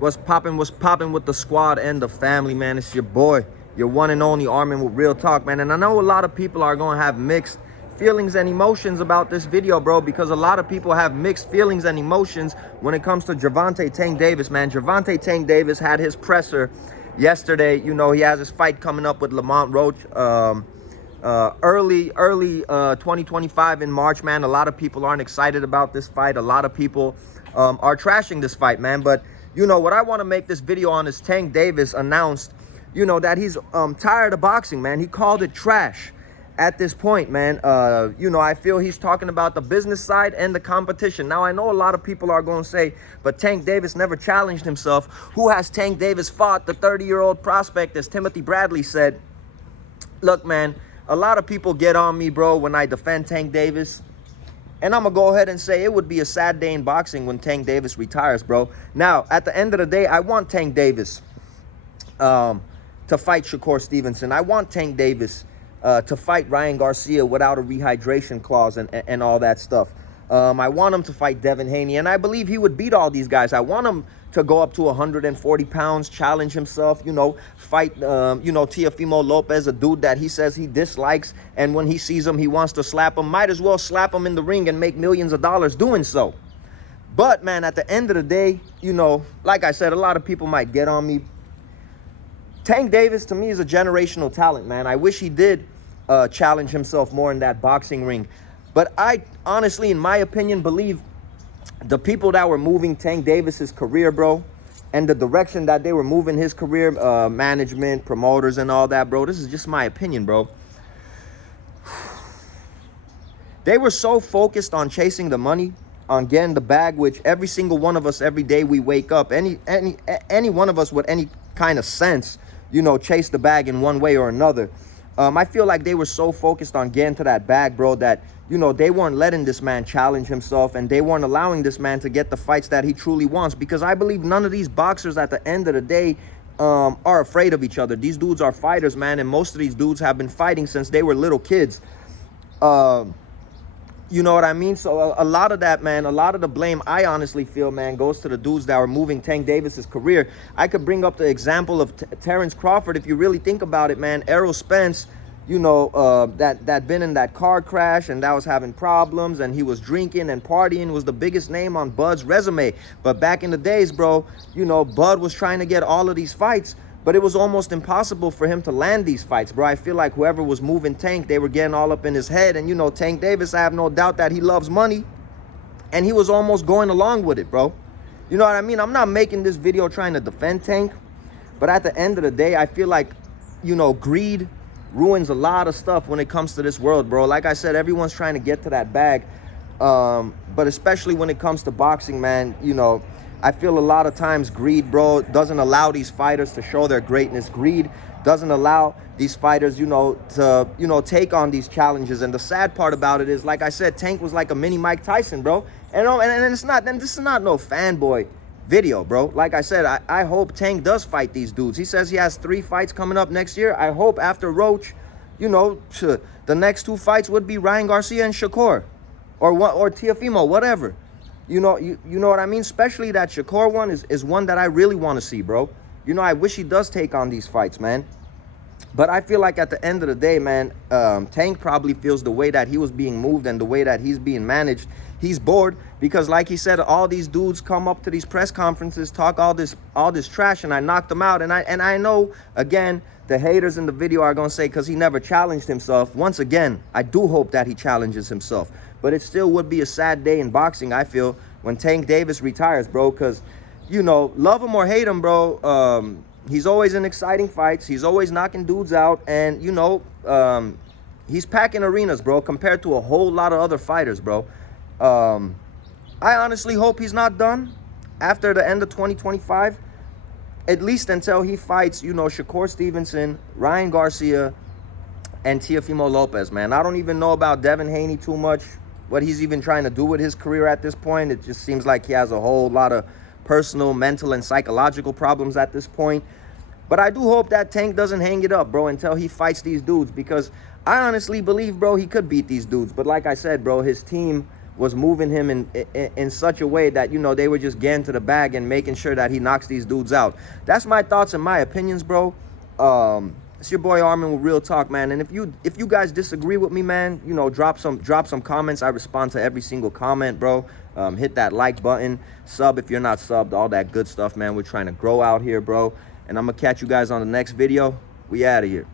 What's popping with the squad and the family, man? It's your boy, your one and only Armin with Real Talk, man. And I know a lot of people are going to have mixed feelings and emotions about this video, bro, because a lot of people have mixed feelings and emotions when it comes to Gervonta Tank Davis, man. Gervonta Tank Davis had his presser yesterday. You know, he has his fight coming up with Lamont Roach early 2025 in March, man. A lot of people aren't excited about this fight. A lot of people are trashing this fight, man. But you know what I want to make this video on is Tank Davis announced, you know, that he's tired of boxing, man. He called it trash at this point, man. You know, I feel he's talking about the business side and the competition. Now, I know a lot of people are going to say, but Tank Davis never challenged himself. Who has Tank Davis fought? The 30-year-old prospect, as Timothy Bradley said. Look, man, a lot of people get on me, bro, when I defend Tank Davis. And I'm going to go ahead and say it would be a sad day in boxing when Tank Davis retires, bro. Now, at the end of the day, I want Tank Davis to fight Shakur Stevenson. I want Tank Davis to fight Ryan Garcia without a rehydration clause and all that stuff. I want him to fight Devin Haney, and I believe he would beat all these guys. I want him to go up to 140 pounds, challenge himself, you know, fight, you know, Teofimo Lopez, a dude that he says he dislikes, and when he sees him, he wants to slap him. Might as well slap him in the ring and make millions of dollars doing so. But, man, at the end of the day, you know, like I said, a lot of people might get on me. Tank Davis, to me, is a generational talent, man. I wish he did challenge himself more in that boxing ring. But I honestly, in my opinion, believe the people that were moving Tank Davis's career, bro, and the direction that they were moving his career, management, promoters, and all that, bro, this is just my opinion, bro. They were so focused on chasing the money, on getting the bag, which every single one of us, every day we wake up, any one of us with any kind of sense, you know, chase the bag in one way or another. I feel like they were so focused on getting to that bag, bro, that, you know, they weren't letting this man challenge himself, and they weren't allowing this man to get the fights that he truly wants, because I believe none of these boxers at the end of the day are afraid of each other. These dudes are fighters, man, and most of these dudes have been fighting since they were little kids. You know what I mean? So a lot of that, man, a lot of the blame, I honestly feel, man, goes to the dudes that were moving Tank Davis's career. I could bring up the example of Terrence Crawford. If you really think about it, man, Errol Spence, you know, that been in that car crash and that was having problems, and he was drinking and partying, was the biggest name on Bud's resume. But back in the days, bro, you know, Bud was trying to get all of these fights, but it was almost impossible for him to land these fights, bro. I feel like whoever was moving Tank, they were getting all up in his head. And, you know, Tank Davis, I have no doubt that he loves money, and he was almost going along with it, bro. You know what I mean? I'm not making this video trying to defend Tank, but at the end of the day, I feel like, you know, greed ruins a lot of stuff when it comes to this world, bro. Like I said, everyone's trying to get to that bag, but especially when it comes to boxing, man, you know, I feel a lot of times greed, bro, doesn't allow these fighters to show their greatness. Greed doesn't allow these fighters, you know, to, you know, take on these challenges. And the sad part about it is, like I said, Tank was like a mini Mike Tyson, bro. And it's not, and this is not no fanboy video, bro. Like I said, I hope Tank does fight these dudes. He says he has 3 fights coming up next year. I hope after Roach, you know, the next 2 fights would be Ryan Garcia and Shakur, or Teofimo, whatever. You know what I mean? Especially that Shakur one is one that I really want to see, bro. You know, I wish he does take on these fights, man. But I feel like at the end of the day, man, Tank probably feels the way that he was being moved and the way that he's being managed. He's bored because, like he said, all these dudes come up to these press conferences, talk all this trash, and I knocked them out. And I know, again, the haters in the video are going to say, because he never challenged himself. Once again, I do hope that he challenges himself. But it still would be a sad day in boxing, I feel, when Tank Davis retires, bro. Because, you know, love him or hate him, bro, he's always in exciting fights. He's always knocking dudes out. And, you know, he's packing arenas, bro, compared to a whole lot of other fighters, bro. I honestly hope he's not done after the end of 2025. At least until he fights, you know, Shakur Stevenson, Ryan Garcia, and Teofimo Lopez, man. I don't even know about Devin Haney too much, what he's even trying to do with his career at this point. It just seems like he has a whole lot of personal, mental, and psychological problems at this point. But I do hope that Tank doesn't hang it up, bro, until he fights these dudes, because I honestly believe, bro, he could beat these dudes. But like I said, bro, his team was moving him in such a way that, you know, they were just getting to the bag and making sure that he knocks these dudes out. That's my thoughts and my opinions, bro. It's your boy Armin with Real Talk, man. And if you guys disagree with me, man, you know, drop some comments. I respond to every single comment, bro. Hit that like button, sub if you're not subbed, all that good stuff, man. We're trying to grow out here, bro. And I'm gonna catch you guys on the next video. We out of here.